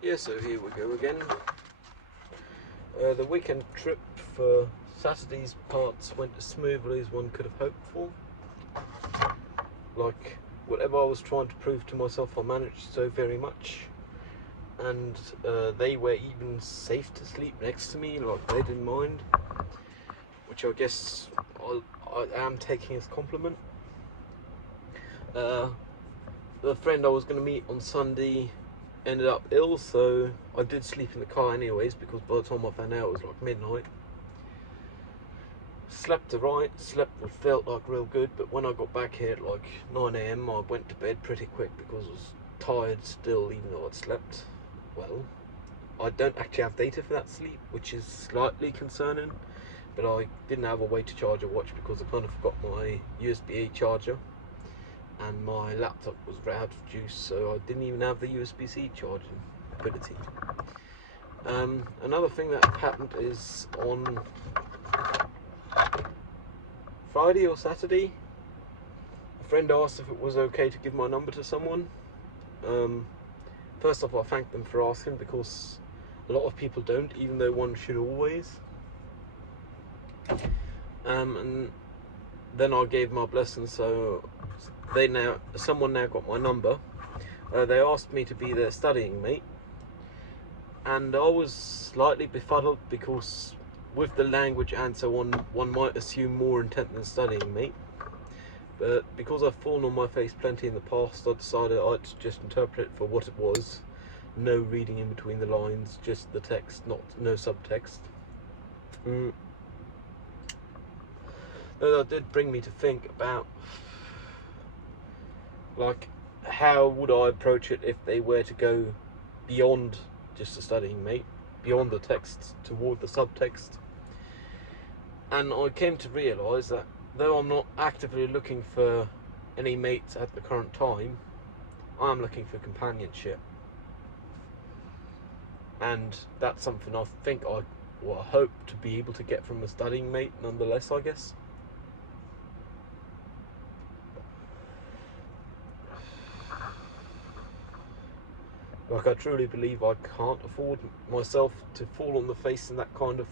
Yeah, so here we go again. The weekend trip for Saturday's parts went as smoothly as one could have hoped for. Like, whatever I was trying to prove to myself, I managed so very much. And they were even safe to sleep next to me, like they didn't mind. Which I guess I am taking as compliment. The friend I was going to meet on Sunday ended up ill, so I did sleep in the car anyways, because by the time I found out it was like midnight. Slept alright, slept what felt like real good, but when I got back here at like 9 AM I went to bed pretty quick because I was tired still, even though I'd slept well. I don't actually have data for that sleep, which is slightly concerning, but I didn't have a way to charge a watch because I kind of forgot my USB-A charger and my laptop was out of juice, so I didn't even have the USB-C charging ability. Another thing that happened is on Friday or Saturday, a friend asked if it was okay to give my number to someone. First off, I thanked them for asking, because a lot of people don't, even though one should always. And then I gave my blessing, so someone now got my number. They asked me to be their studying mate, and I was slightly befuddled because with the language and so on, one might assume more intent than studying mate. But because I've fallen on my face plenty in the past, I decided I'd just interpret it for what it was. No reading in between the lines, just the text, no subtext. Though that did bring me to think about, like, how would I approach it if they were to go beyond just a studying mate, beyond the text toward the subtext. And I came to realise that though I'm not actively looking for any mates at the current time, I'm looking for companionship. And that's something I think I hope to be able to get from a studying mate nonetheless, I guess. Like, I truly believe I can't afford myself to fall on the face in that kind of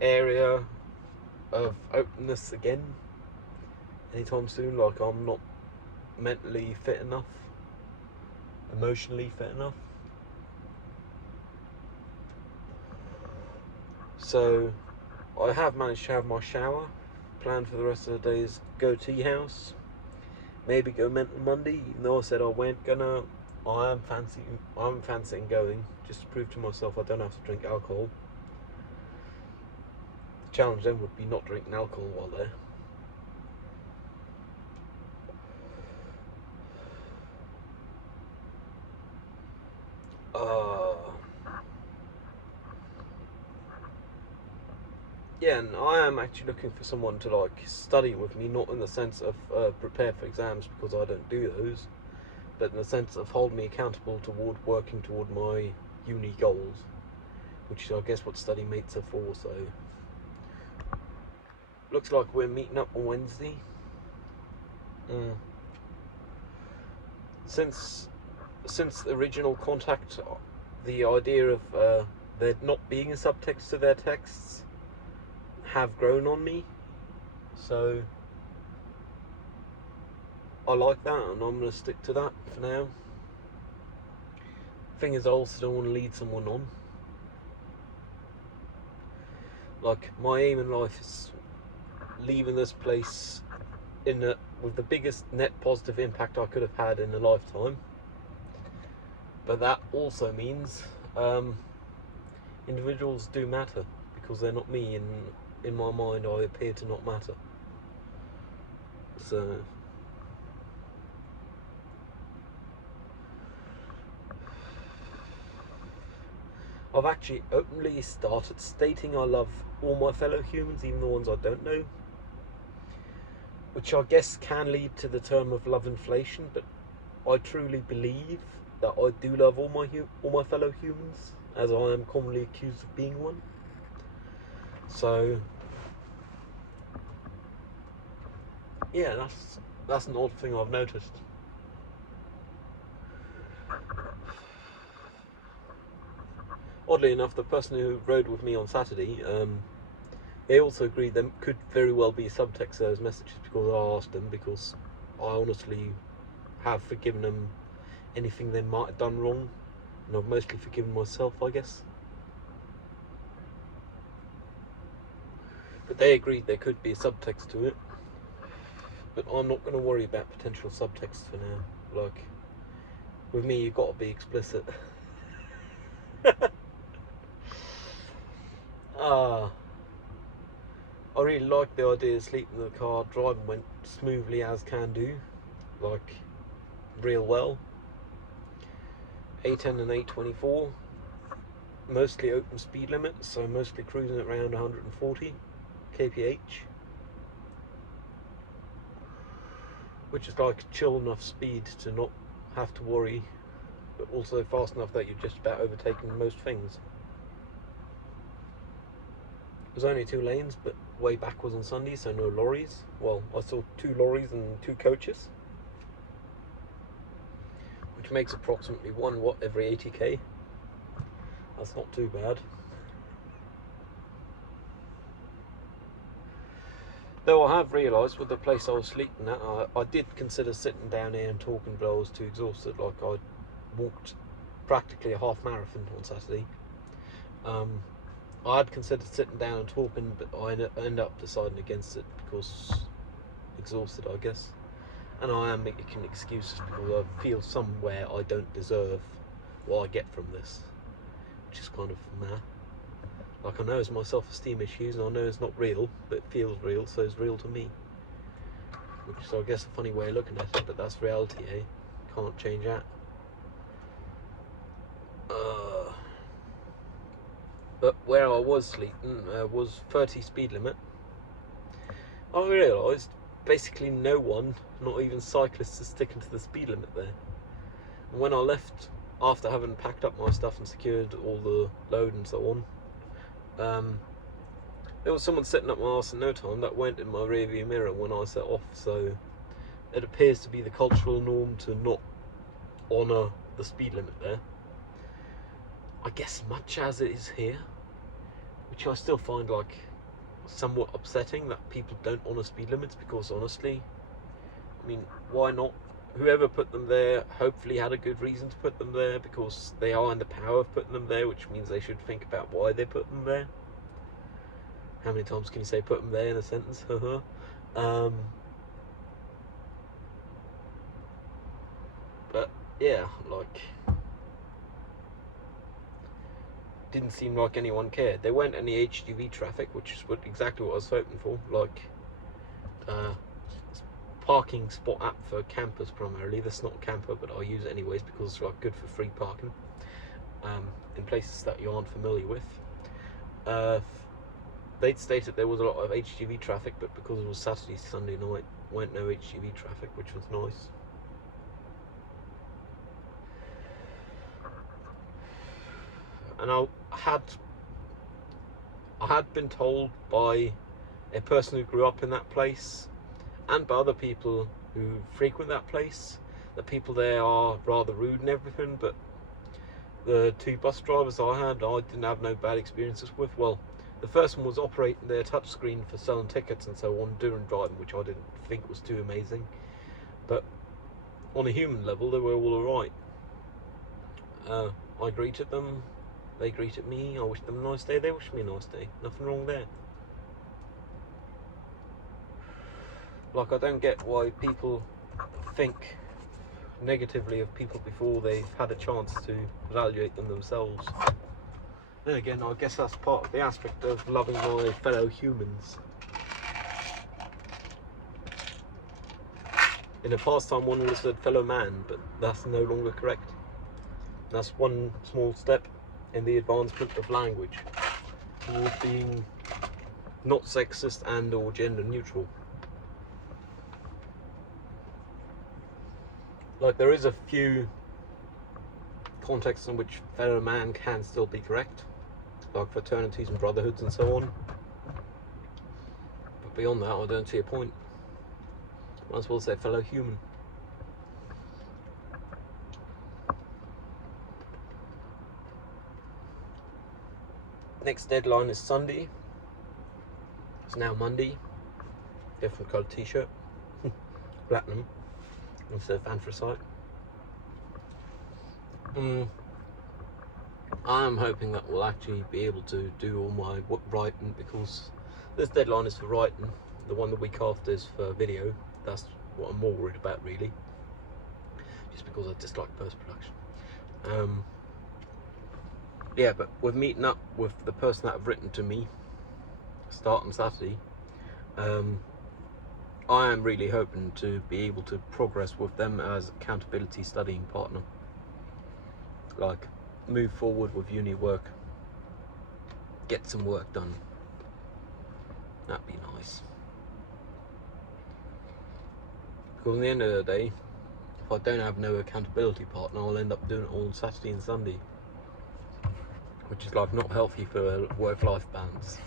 area of openness again anytime soon. Like, I'm not mentally fit enough, emotionally fit enough. So I have managed to have my shower. Planned for the rest of the day's go tea house. Maybe go Mental Monday, even though I said I weren't gonna. I'm fancying going, just to prove to myself I don't have to drink alcohol. The challenge then would be not drinking alcohol while there. Yeah, and I am actually looking for someone to like study with me, not in the sense of prepare for exams, because I don't do those, but in the sense of hold me accountable toward working toward my uni goals, which is I guess what study mates are for. So looks like we're meeting up on Wednesday. Since the original contact, the idea of there not being a subtext to their texts have grown on me, so I like that, and I'm going to stick to that for now. Thing is, I also don't want to lead someone on. Like, my aim in life is leaving this place with the biggest net positive impact I could have had in a lifetime. But that also means individuals do matter, because they're not me, and in my mind I appear to not matter. So I've actually openly started stating I love all my fellow humans, even the ones I don't know, which I guess can lead to the term of love inflation, but I truly believe that I do love all my fellow humans, as I am commonly accused of being one. So yeah, that's an odd thing I've noticed. Oddly enough, the person who rode with me on Saturday, they also agreed there could very well be subtext to those messages, because I asked them, because I honestly have forgiven them anything they might have done wrong, and I've mostly forgiven myself, I guess. But they agreed there could be a subtext to it. But I'm not going to worry about potential subtext for now. Like, with me, you've got to be explicit. I really like the idea of sleeping in the car. Driving went smoothly as can do, like real well. A10 and A24, mostly open speed limits, so mostly cruising around 140 kph, which is like chill enough speed to not have to worry, but also fast enough that you're just about overtaking most things. There's only 2 lanes, but way back was on Sunday, so no lorries. Well, I saw 2 lorries and 2 coaches, which makes approximately 1 watt every 80k. That's not too bad. Though I have realised with the place I was sleeping at, I did consider sitting down here and talking, but I was too exhausted. Like, I walked practically a half marathon on Saturday. I had considered sitting down and talking, but I ended up deciding against it because exhausted, I guess. And I am making excuses because I feel somewhere I don't deserve what I get from this, which is kind of meh. Like, I know it's my self-esteem issues, and I know it's not real, but it feels real, so it's real to me. Which is, I guess, a funny way of looking at it, but that's reality, eh? Can't change that. But where I was sleeping was 30 speed limit. I realised basically no one, not even cyclists, is sticking to the speed limit there. And when I left, after having packed up my stuff and secured all the load and so on, there was someone sitting up my arse in no time that went in my rearview mirror when I set off. So it appears to be the cultural norm to not honour the speed limit there. I guess much as it is here, which I still find like somewhat upsetting that people don't honour speed limits, because honestly, I mean, why not? Whoever put them there hopefully had a good reason to put them there, because they are in the power of putting them there, which means they should think about why they put them there. How many times can you say put them there in a sentence? But yeah, like, didn't seem like anyone cared. There weren't any HGV traffic, which is exactly what I was hoping for. Like, parking spot app for campers primarily. That's not a camper, but I'll use it anyways because it's like good for free parking in places that you aren't familiar with. They'd stated there was a lot of HGV traffic, but because it was Saturday, Sunday night, weren't no HGV traffic, which was nice. And I had been told by a person who grew up in that place, and by other people who frequent that place, that people there are rather rude and everything. But the 2 bus drivers I didn't have no bad experiences with. Well, the first one was operating their touchscreen for selling tickets and so on during driving, which I didn't think was too amazing. But on a human level, they were all alright. I greeted them, they greeted me, I wished them a nice day, they wished me a nice day. Nothing wrong there. Like, I don't get why people think negatively of people before they've had a chance to evaluate them themselves. Then again, I guess that's part of the aspect of loving my fellow humans. In the past time, one would have said fellow man, but that's no longer correct. That's one small step in the advancement of language towards being not sexist and or gender neutral. Like, there is a few contexts in which fellow man can still be correct, like fraternities and brotherhoods and so on. But beyond that, I don't see a point. Might as well say fellow human. Next deadline is Sunday. It's now Monday. Different coloured t-shirt. Platinum instead of anthracite. I am hoping that we'll actually be able to do all my writing, because this deadline is for writing. The one the week after is for video. That's what I'm more worried about, really. Just because I dislike post-production. Yeah, but with meeting up with the person that have written to me, start on Saturday, I am really hoping to be able to progress with them as accountability studying partner. Like, move forward with uni work, get some work done. That'd be nice. Because at the end of the day, if I don't have no accountability partner, I'll end up doing it all Saturday and Sunday, which is like not healthy for work-life balance.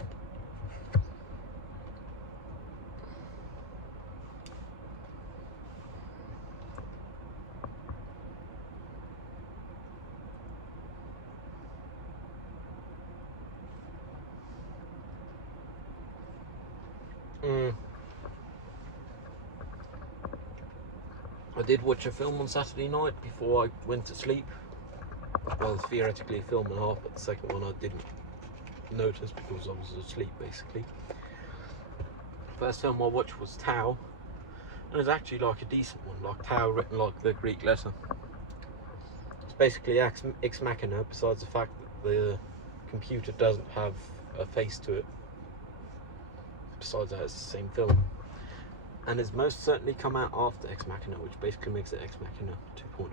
I did watch a film on Saturday night before I went to sleep. Well, theoretically a film and a half, but the second one I didn't notice because I was asleep, basically. First film I watched was Tau, and it was actually like a decent one, like Tau written like the Greek letter. It's basically Ex Machina, besides the fact that the computer doesn't have a face to it. Besides that, it's the same film. And it's most certainly come out after Ex Machina, which basically makes it Ex Machina 2.0.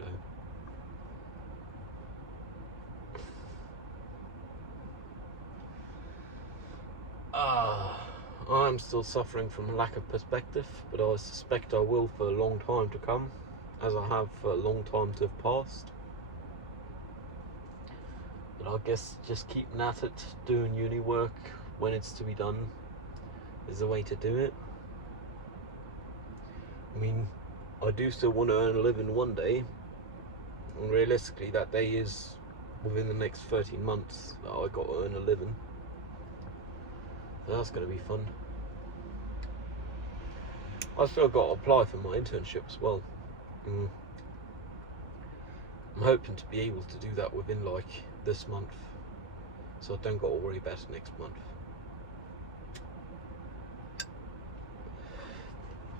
I'm still suffering from a lack of perspective, but I suspect I will for a long time to come, as I have for a long time to have passed. But I guess just keeping at it, doing uni work when it's to be done, is the way to do it. I mean, I do still want to earn a living one day, and realistically that day is within the next 13 months that I got to earn a living. So that's going to be fun. I've still got to apply for my internship as well. I'm hoping to be able to do that within like this month, so I don't got to worry about it next month.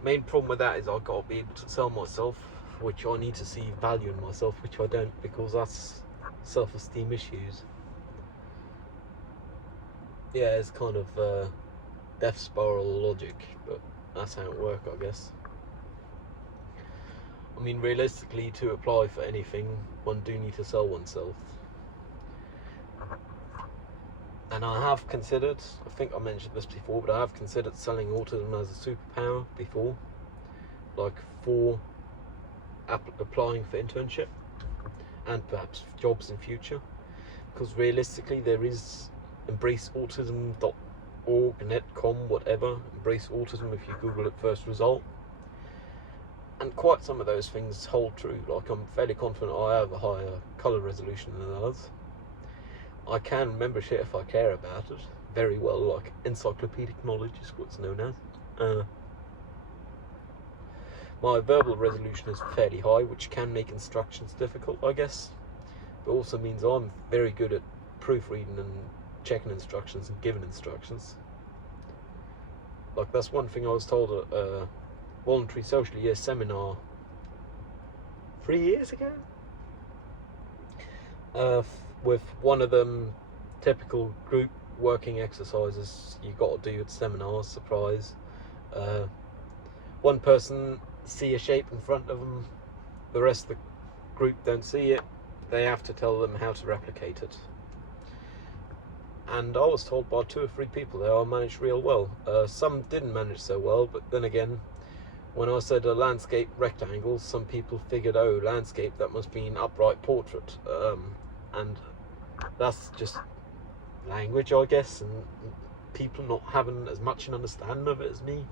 Main problem with that is I've got to be able to sell myself, which I need to see value in myself, which I don't, because that's self-esteem issues. Yeah, it's kind of death spiral logic, but that's how it works, I guess. I mean, realistically, to apply for anything, one do need to sell oneself. And I have considered, I think I mentioned this before, but I have considered selling autism as a superpower before, like for applying for internship and perhaps jobs in future. Because realistically, there is embraceautism.org, netcom, whatever, embrace autism if you Google it first result. And quite some of those things hold true. Like, I'm fairly confident I have a higher colour resolution than others. I can remember shit if I care about it very well, like encyclopedic knowledge is what's known as. My verbal resolution is fairly high, which can make instructions difficult, I guess. But also means I'm very good at proofreading and checking instructions and giving instructions. Like, that's one thing I was told at a voluntary social year seminar 3 years ago. With one of them typical group working exercises you got to do at seminars, surprise. One person see a shape in front of them, the rest of the group don't see it, they have to tell them how to replicate it. And I was told by 2 or 3 people that I managed real well. Some didn't manage so well, but then again, when I said a landscape rectangle, some people figured, oh, landscape, that must be an upright portrait. And that's just language, I guess, and people not having as much an understanding of it as me.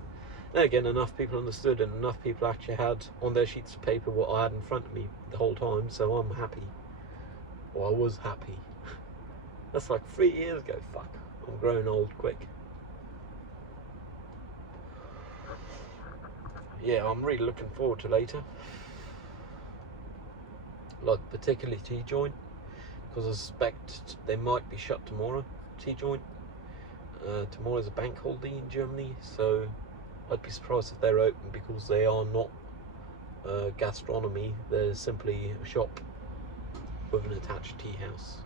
Then again, enough people understood, and enough people actually had on their sheets of paper what I had in front of me the whole time, so I'm happy. Or I was happy. That's like 3 years ago. Fuck, I'm growing old quick. Yeah, I'm really looking forward to later. Like particularly T-Joint, because I suspect they might be shut tomorrow. T-Joint. Tomorrow's a bank holiday in Germany, so I'd be surprised if they're open, because they are not gastronomy. They're simply a shop with an attached tea house,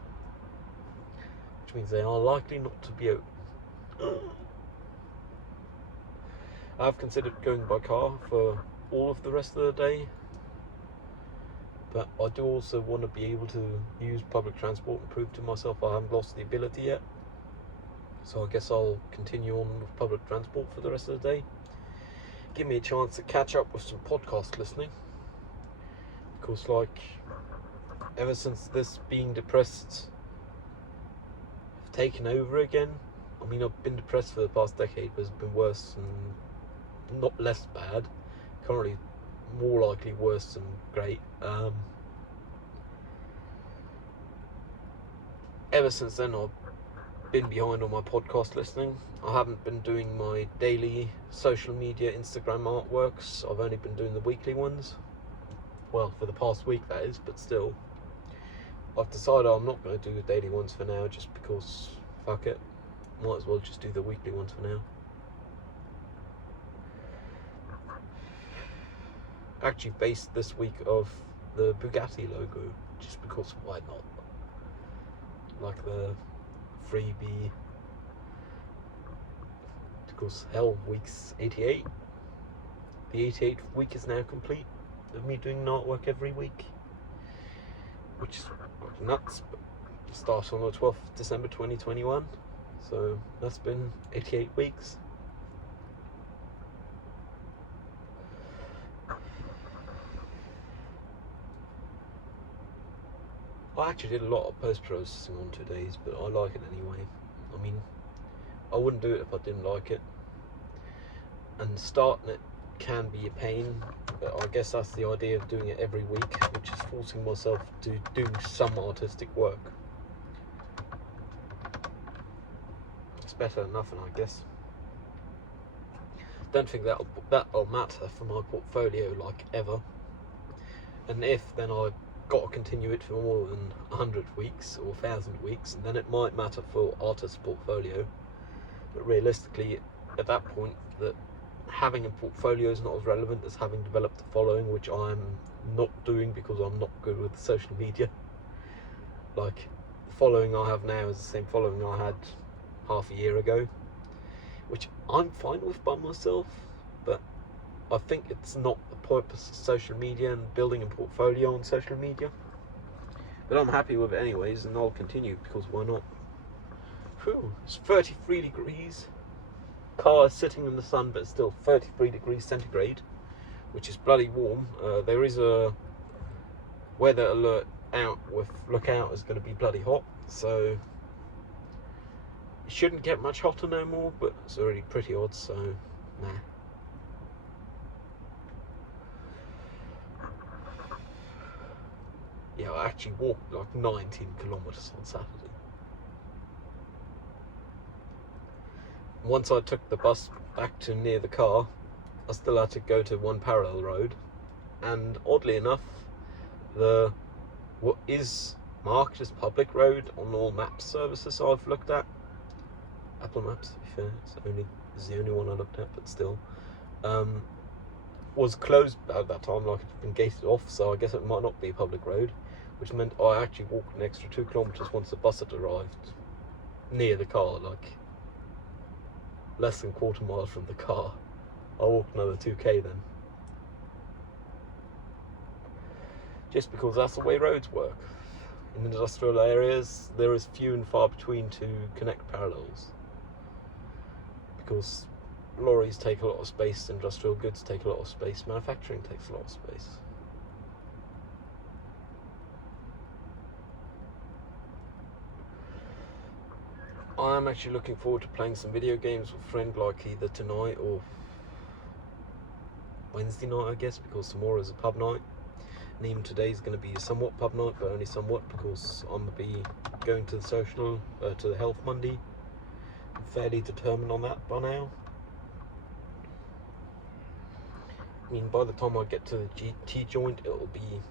which means they are likely not to be open. I've considered going by car for all of the rest of the day, but I do also want to be able to use public transport and prove to myself I haven't lost the ability yet. So I guess I'll continue on with public transport for the rest of the day. Give me a chance to catch up with some podcast listening. Because like, ever since this being depressed have taken over again, I mean, I've been depressed for the past decade, but it's been worse and not less bad. Currently more likely worse than great. Ever since then I've been behind on my podcast listening. I haven't been doing my daily social media Instagram artworks. I've only been doing the weekly ones. Well, for the past week that is, but still. I've decided I'm not going to do the daily ones for now, just because fuck it. Might as well just do the weekly ones for now. Actually based this week off the Bugatti logo, just because why not? Like the freebie, because hell, week's 88. The 88th week is now complete of me doing artwork every week, which is nuts. But it starts on the 12th of December 2021, so that's been 88 weeks. I actually did a lot of post-processing on 2 days, but I like it anyway. I mean, I wouldn't do it if I didn't like it. And starting it can be a pain, but I guess that's the idea of doing it every week, which is forcing myself to do some artistic work. It's better than nothing, I guess. Don't think that'll matter for my portfolio, like, ever. And if, then I've got to continue it for more than 100 weeks or 1,000 weeks, and then it might matter for artist's portfolio. But realistically, at that point, that having a portfolio is not as relevant as having developed a following, which I'm not doing because I'm not good with social media. Like, the following I have now is the same following I had half a year ago, which I'm fine with by myself, but I think it's not the purpose of social media and building a portfolio on social media. But I'm happy with it anyways, and I'll continue, because why not? Whew, it's 33 degrees. Car is sitting in the sun, but it's still 33 degrees centigrade, which is bloody warm. There is a weather alert out with lookout is going to be bloody hot, so it shouldn't get much hotter no more, but it's already pretty hot, so nah. Yeah, I actually walked like 19 kilometers on Saturday. Once I took the bus back to near the car, I still had to go to one parallel road, and oddly enough, what is marked as public road on all map services I've looked at, Apple Maps to be fair, it's the only one I looked at, but still, was closed at that time, like it's been gated off, so I guess it might not be a public road, which meant I actually walked an extra 2 kilometers once the bus had arrived near the car, like less than a quarter mile from the car. I walked another 2k then. Just because that's the way roads work. In industrial areas, there is few and far between to connect parallels. Because lorries take a lot of space, industrial goods take a lot of space, manufacturing takes a lot of space. I'm actually looking forward to playing some video games with a friend, like either tonight or Wednesday night, I guess, because tomorrow is a pub night. And even today's going to be somewhat pub night, but only somewhat, because I'm going to be going to the social, to the Health Monday. I'm fairly determined on that by now. I mean, by the time I get to the T joint, it'll be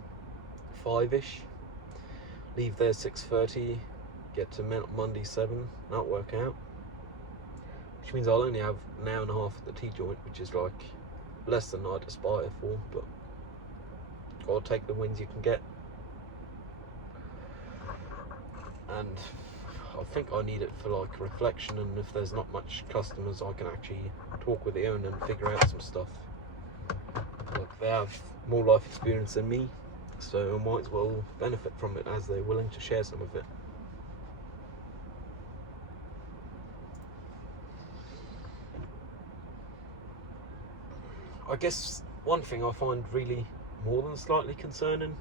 5ish. Leave there 6:30, get to Monday 7, that'll work out. Which means I'll only have an hour and a half at the T joint, which is like less than I'd aspire for, but gotta take the wins you can get. And I think I need it for like reflection, and if there's not much customers, I can actually talk with the owner and figure out some stuff. Like, they have more life experience than me, so I might as well benefit from it, as they're willing to share some of it. I guess one thing I find really more than slightly concerning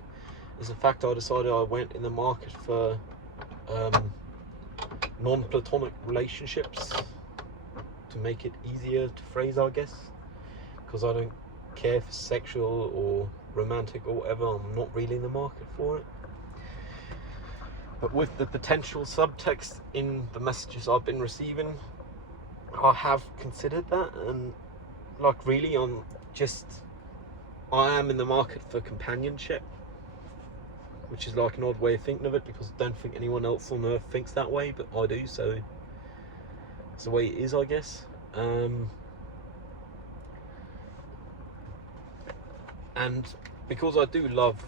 is the fact I decided I went in the market for non-platonic relationships, to make it easier to phrase, I guess, because I don't care for sexual or romantic or whatever. I'm not really in the market for it. But with the potential subtext in the messages I've been receiving, I have considered that, and like, really, I am in the market for companionship, which is like an odd way of thinking of it, because I don't think anyone else on earth thinks that way, but I do, so it's the way it is, I guess. And because I do love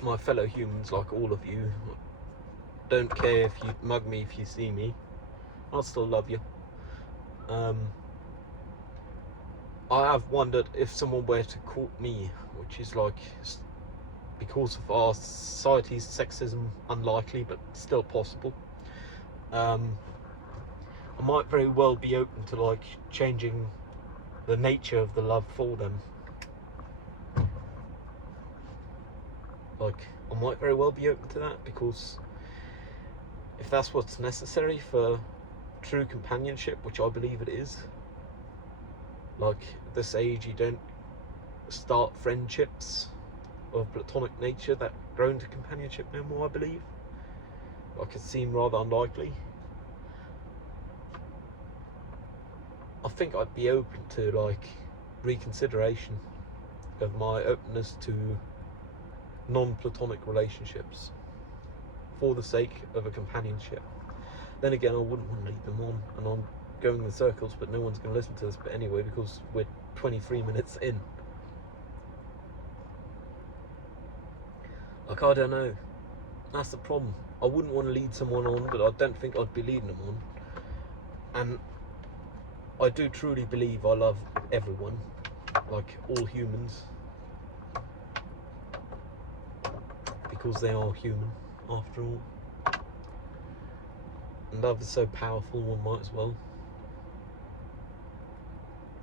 my fellow humans, like all of you, don't care if you mug me if you see me, I'll still love you. I have wondered if someone were to court me, which is like, because of our society's sexism, unlikely, but still possible. I might very well be open to like changing the nature of the love for them. Like, I might very well be open to that, because if that's what's necessary for true companionship, which I believe it is, like, at this age you don't start friendships of platonic nature that grow into companionship no more, I believe. Like, it seemed rather unlikely. I think I'd be open to like reconsideration of my openness to non-platonic relationships for the sake of a companionship. Then again, I wouldn't want to lead them on, and I'm going in circles, but no one's going to listen to this. But anyway, because we're 23 minutes in, like, I don't know, that's the problem. I wouldn't want to lead someone on, but I don't think I'd be leading them on. And I do truly believe I love everyone, like all humans, because they are human after all. And love is so powerful, one might as well.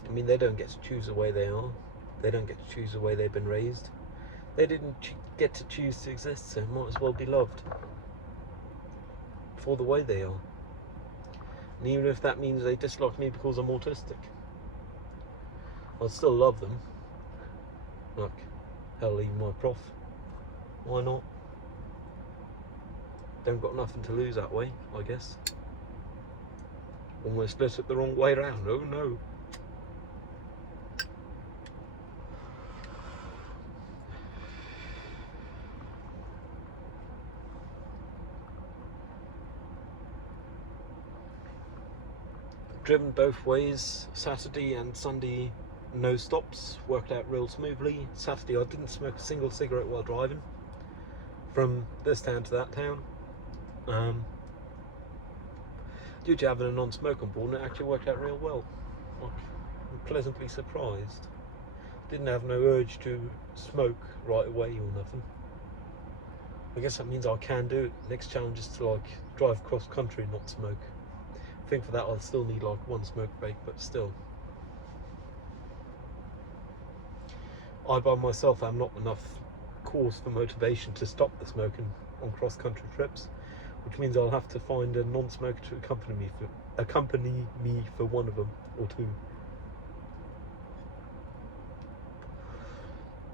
I mean, they don't get to choose the way they are. They don't get to choose the way they've been raised. They didn't get to choose to exist, so might as well be loved for the way they are. And even if that means they dislike me because I'm autistic, I'll still love them. Like, hell, even my prof. Why not? Don't got nothing to lose that way, I guess. Almost split it the wrong way around. Oh no. Driven both ways, Saturday and Sunday, no stops, worked out real smoothly. Saturday I didn't smoke a single cigarette while driving from this town to that town. Due to having a non-smoke on board, and it actually worked out real well. I'm pleasantly surprised. Didn't have no urge to smoke right away or nothing. I guess that means I can do it. Next challenge is to like drive cross country and not smoke. I think for that I'll still need like one smoke break, but still. I by myself am not enough cause for motivation to stop the smoking on cross country trips, which means I'll have to find a non-smoker to accompany me for one of them or two.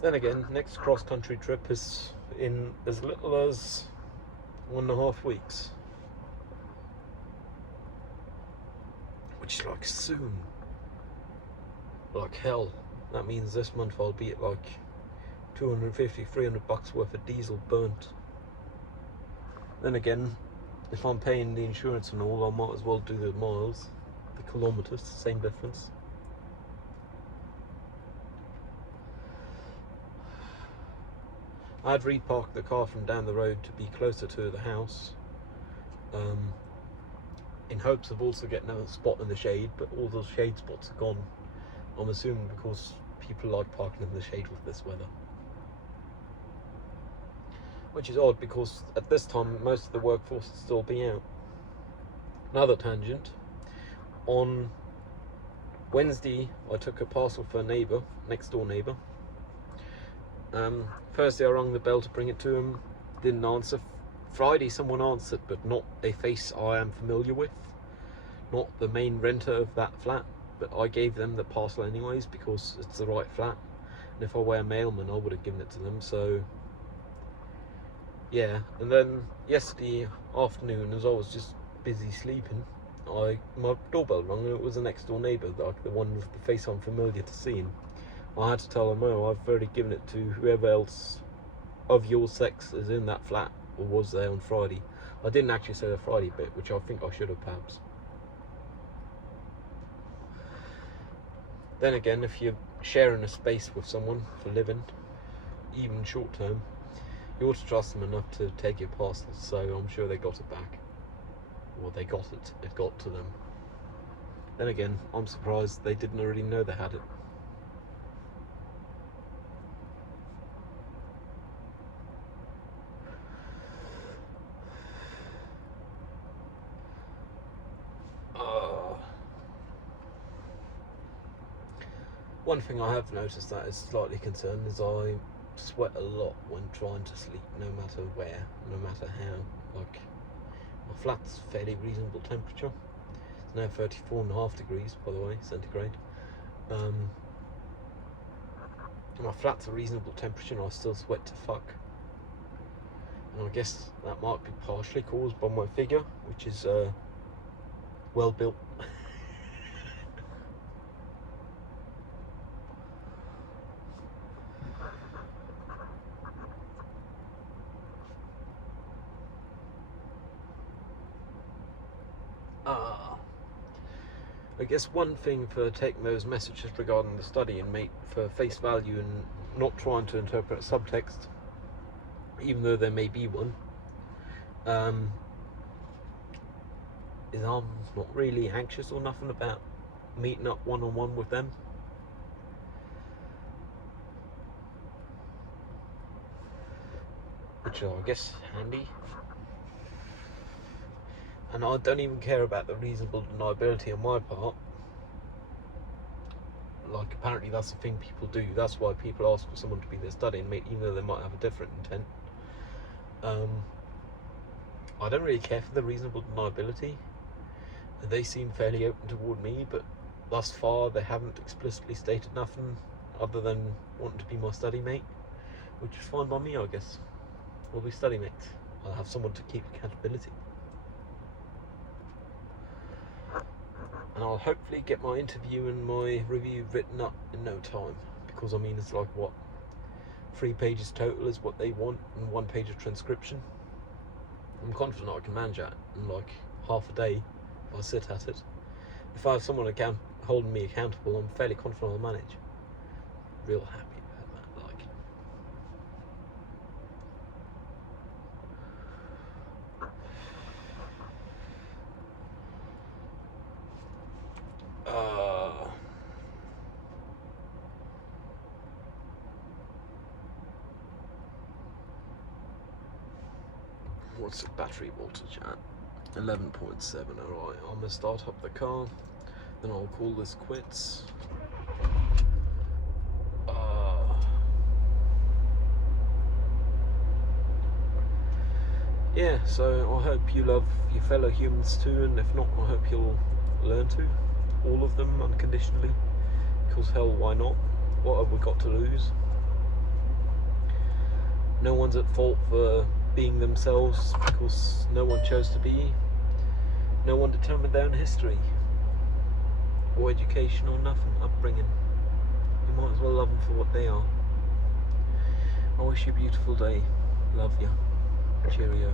Then again, next cross-country trip is in as little as 1.5 weeks, which is like soon, like hell. That means this month I'll be at like 250, 300 bucks worth of diesel burnt. Then again, if I'm paying the insurance and all, I might as well do the miles, the kilometers, same difference. I'd reparked the car from down the road to be closer to the house, in hopes of also getting a spot in the shade, but all those shade spots are gone. I'm assuming because people like parking in the shade with this weather. Which is odd because at this time most of the workforce would still be out. Another tangent. On Wednesday I took a parcel for a neighbour, next door neighbour. Thursday I rang the bell to bring it to him, didn't answer. Friday someone answered, but not a face I am familiar with, not the main renter of that flat, but I gave them the parcel anyways because it's the right flat, and if I were a mailman I would have given it to them. So yeah. And then yesterday afternoon, as I was just busy sleeping, my doorbell rang and it was the next door neighbour, like the one with the face I'm familiar to seeing. I had to tell them, oh, I've already given it to whoever else of your sex is in that flat or was there on Friday. I didn't actually say the Friday bit, which I think I should have perhaps. Then again, if you're sharing a space with someone for living, even short term, you ought to trust them enough to take your parcel, so I'm sure they got it back. Or they got it, it got to them. Then again, I'm surprised they didn't already know they had it. One thing I have noticed that is slightly concerned is I sweat a lot when trying to sleep, no matter where, no matter how. Like, my flat's fairly reasonable temperature. It's now 34.5 degrees, by the way, centigrade. My flat's a reasonable temperature and I still sweat to fuck. And I guess that might be partially caused by my figure, which is well built. I guess one thing for taking those messages regarding the study and mate for face value and not trying to interpret subtext, even though there may be one, is I'm not really anxious or nothing about meeting up one-on-one with them. Which is, I guess, handy. And I don't even care about the reasonable deniability on my part. Like, apparently that's the thing people do. That's why people ask for someone to be their study and mate, even though they might have a different intent. I don't really care for the reasonable deniability. They seem fairly open toward me, but thus far they haven't explicitly stated nothing other than wanting to be my study mate, which is fine by me, I guess. We'll be study mates. I'll have someone to keep accountability. And I'll hopefully get my interview and my review written up in no time, because I mean it's like, what, 3 pages total is what they want and 1 page of transcription. I'm confident I can manage that in like half a day if I sit at it. If I have someone holding me accountable, I'm fairly confident I'll manage. Real happy about that, like. What's the battery voltage at? 11.7. Alright, I'm gonna start up the car, then I'll call this quits. Yeah, so I hope you love your fellow humans too, and if not, I hope you'll learn to. All of them, unconditionally. Because hell, why not? What have we got to lose? No one's at fault for being themselves because no one chose to be. No one determined their own history or education or nothing, upbringing. You might as well love them for what they are. I wish you a beautiful day. Love you. Cheerio.